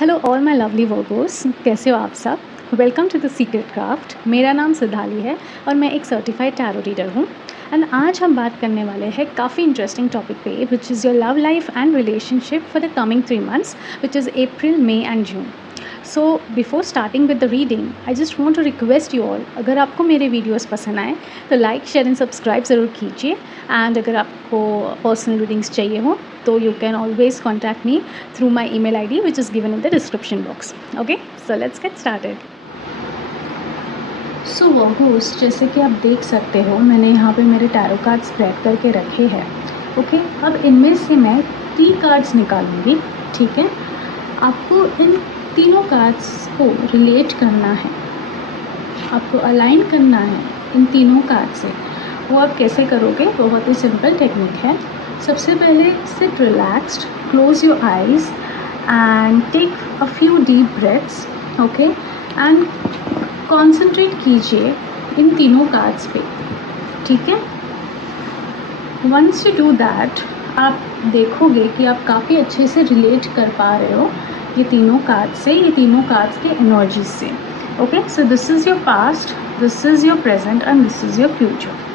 Hello all my lovely Virgos, कैसे हो आप सब। Welcome to the Secret Craft. मेरा नाम सिद्धाली है और मैं एक सर्टिफाइड टैरो रीडर हूँ। एंड आज हम बात करने वाले हैं काफ़ी इंटरेस्टिंग टॉपिक पे, which is your love life and relationship for the coming 3 months, which is April, May and June. So before starting with the reading, I just want to request you all, अगर आपको मेरे videos पसंद आए तो like, share and subscribe ज़रूर कीजिए। And अगर आपको पर्सनल रीडिंग्स चाहिए हो तो you can always contact me through my email ID which is given in the description box. Okay, so let's get started. So Virgos, जैसे कि आप देख सकते हो, मैंने यहाँ पे मेरे टैरो कार्ड स्प्रेड करके रखे हैं। ओके, अब इनमें से मैं 3 कार्ड्स निकालूंगी। ठीक है, आपको इन तीनों कार्ड्स को रिलेट करना है, आपको अलाइन करना है इन तीनों कार्ड से। वो आप कैसे करोगे? बहुत ही सिंपल टेक्निक है। सबसे पहले sit relaxed, close your eyes and take a few deep breaths. Okay, and concentrate कीजिए इन तीनों कार्ड्स पे। ठीक है, वंस यू डू दैट, आप देखोगे कि आप काफ़ी अच्छे से रिलेट कर पा रहे हो ये तीनों कार्ड से, ये तीनों कार्ड्स के एनर्जीज से। Okay, so this is your past, this is your present and this is your future.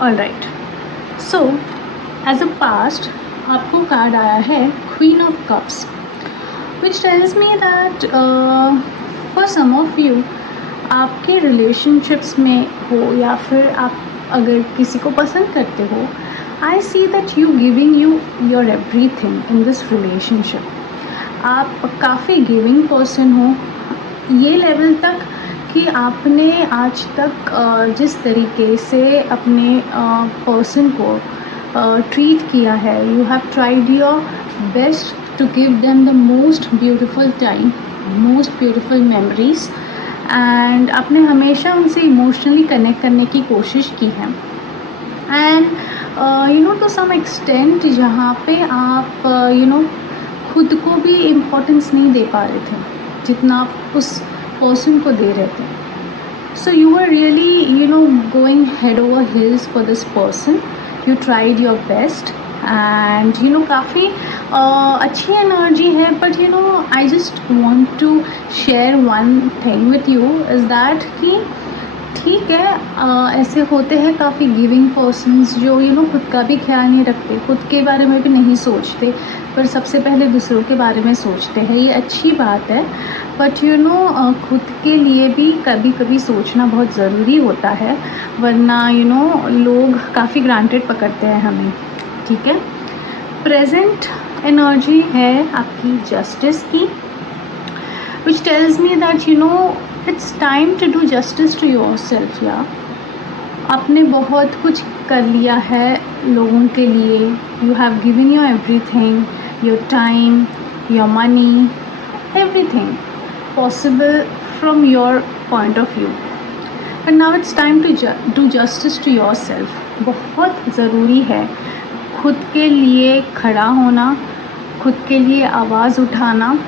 All right, so as a past आपको कार्ड आया है Queen of Cups, which tells me that for some of you, आपके relationships में हो या फिर आप अगर किसी को पसंद करते हो, I see that you giving you your everything in this relationship. आप काफ़ी गिविंग पर्सन हो, ये लेवल तक कि आपने आज तक जिस तरीके से अपने पर्सन को ट्रीट किया है, you have tried your best to give them the most beautiful time, most beautiful memories, and आपने हमेशा उनसे इमोशनली कनेक्ट करने की कोशिश की है। And you know to some extent जहाँ पे आप खुद को भी इम्पोर्टेंस नहीं दे पा रहे थे जितना आप उस पर्सन को दे रहे थे। So you are really going head over heels for this person, you tried your best and काफ़ी अच्छी एनर्जी है। But I just want to share one thing with you is that कि ठीक है, ऐसे होते हैं काफ़ी गिविंग पर्सन्स जो खुद का भी ख्याल नहीं रखते, खुद के बारे में भी नहीं सोचते, पर सबसे पहले दूसरों के बारे में सोचते हैं। ये अच्छी बात है, बट खुद के लिए भी कभी कभी सोचना बहुत ज़रूरी होता है, वरना लोग काफ़ी ग्रांटेड पकड़ते हैं हमें। ठीक है, प्रेजेंट एनर्जी है आपकी जस्टिस की, which tells me that it's time to do justice to yourself. या आपने बहुत कुछ कर लिया है लोगों के लिए, you have given your everything, your time, your money, everything possible from your point of view, but now it's time to do justice to yourself. बहुत ज़रूरी है खुद के लिए खड़ा होना, खुद के लिए आवाज़ उठाना।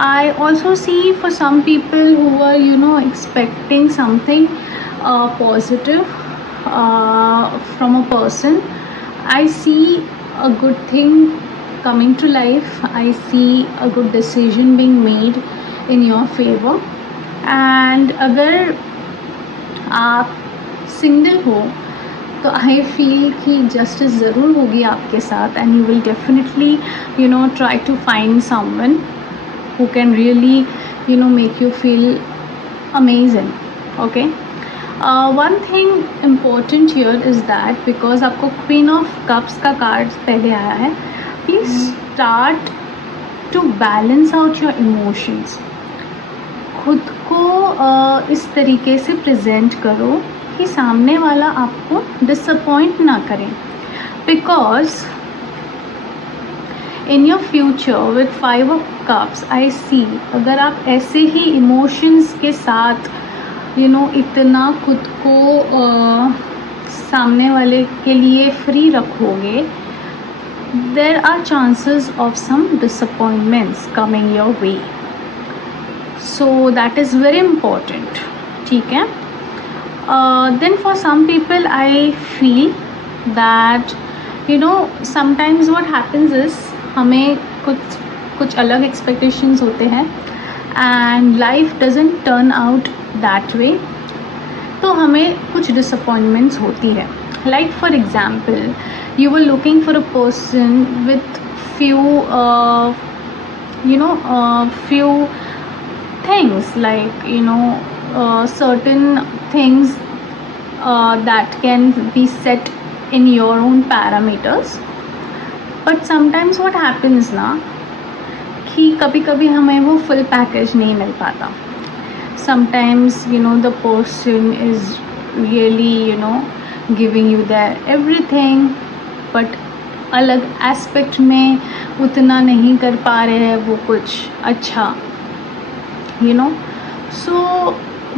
I also see for some people who are expecting something positive from a person, I see a good thing coming to life, I see a good decision being made in your favor, and अगर आप single हो तो I feel कि justice ज़रूर होगी आपके साथ, and you will definitely try to find someone who can really make you feel amazing. Okay, one thing important here is that because आपको Queen of Cups का कार्ड पहले आया है, please start to balance out your emotions. खुद को इस तरीके से प्रेजेंट करो कि सामने वाला आपको डिसअपॉइंट ना करें, because in your future with 5 of Cups आई सी, अगर आप ऐसे ही इमोशंस के साथ इतना खुद को सामने वाले के लिए फ्री रखोगे, there are chances of some disappointments coming your way, so that is very important. ठीक है, then for some people I feel that sometimes what happens is हमें कुछ अलग expectations होते हैं and life doesn't turn out that way, तो हमें कुछ disappointments होती है. Like for example, you were looking for a person with few few things, like certain things that can be set in your own parameters. But sometimes what happens ना कि कभी कभी हमें वो full package नहीं मिल पाता. Sometimes the person is really giving you their everything, but अलग aspect में उतना नहीं कर पा रहे हैं वो कुछ अच्छा, so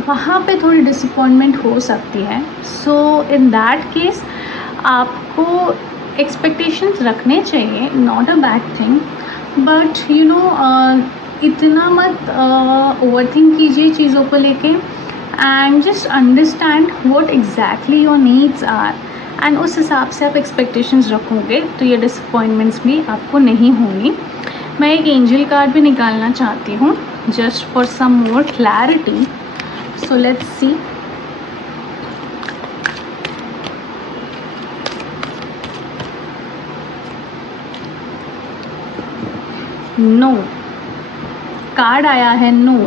वहाँ पे थोड़ी डिसअपॉइंटमेंट हो सकती है. सो इन दैट केस आपको एक्सपेक्टेशंस रखने चाहिए, not a bad thing, but इतना मत ओवरथिंक कीजिए चीज़ों को लेके, and just understand what exactly your needs are, and उस हिसाब से आप एक्सपेक्टेशंस रखोगे तो ये डिसअपॉइंटमेंट्स भी आपको नहीं होंगी. मैं एक एंजल कार्ड भी निकालना चाहती हूँ just for some more clarity. So let's see. No card आया है no,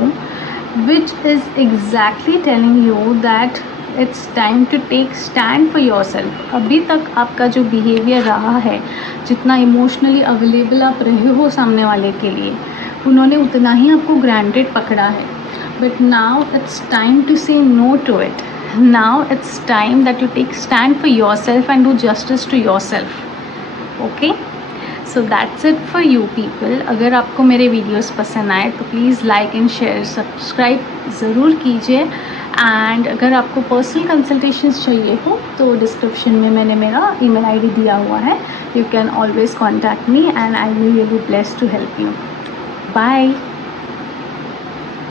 which is exactly telling you that it's time to take stand for yourself. अभी तक आपका जो बिहेवियर रहा है, जितना इमोशनली अवेलेबल आप रहे हो सामने वाले के लिए, उन्होंने उतना ही आपको ग्रांटेड पकड़ा है. But now it's time to say no to it. Now it's time that you take stand for yourself and do justice to yourself. Okay, so that's it for you people. अगर आपको मेरे videos पसंद आए तो please like and share, subscribe ज़रूर कीजिए. And अगर आपको पर्सनल कंसल्टेशंस चाहिए हो तो डिस्क्रिप्शन में मैंने मेरा email ID दिया हुआ है. You can always contact me and I will be really blessed to help you. Bye.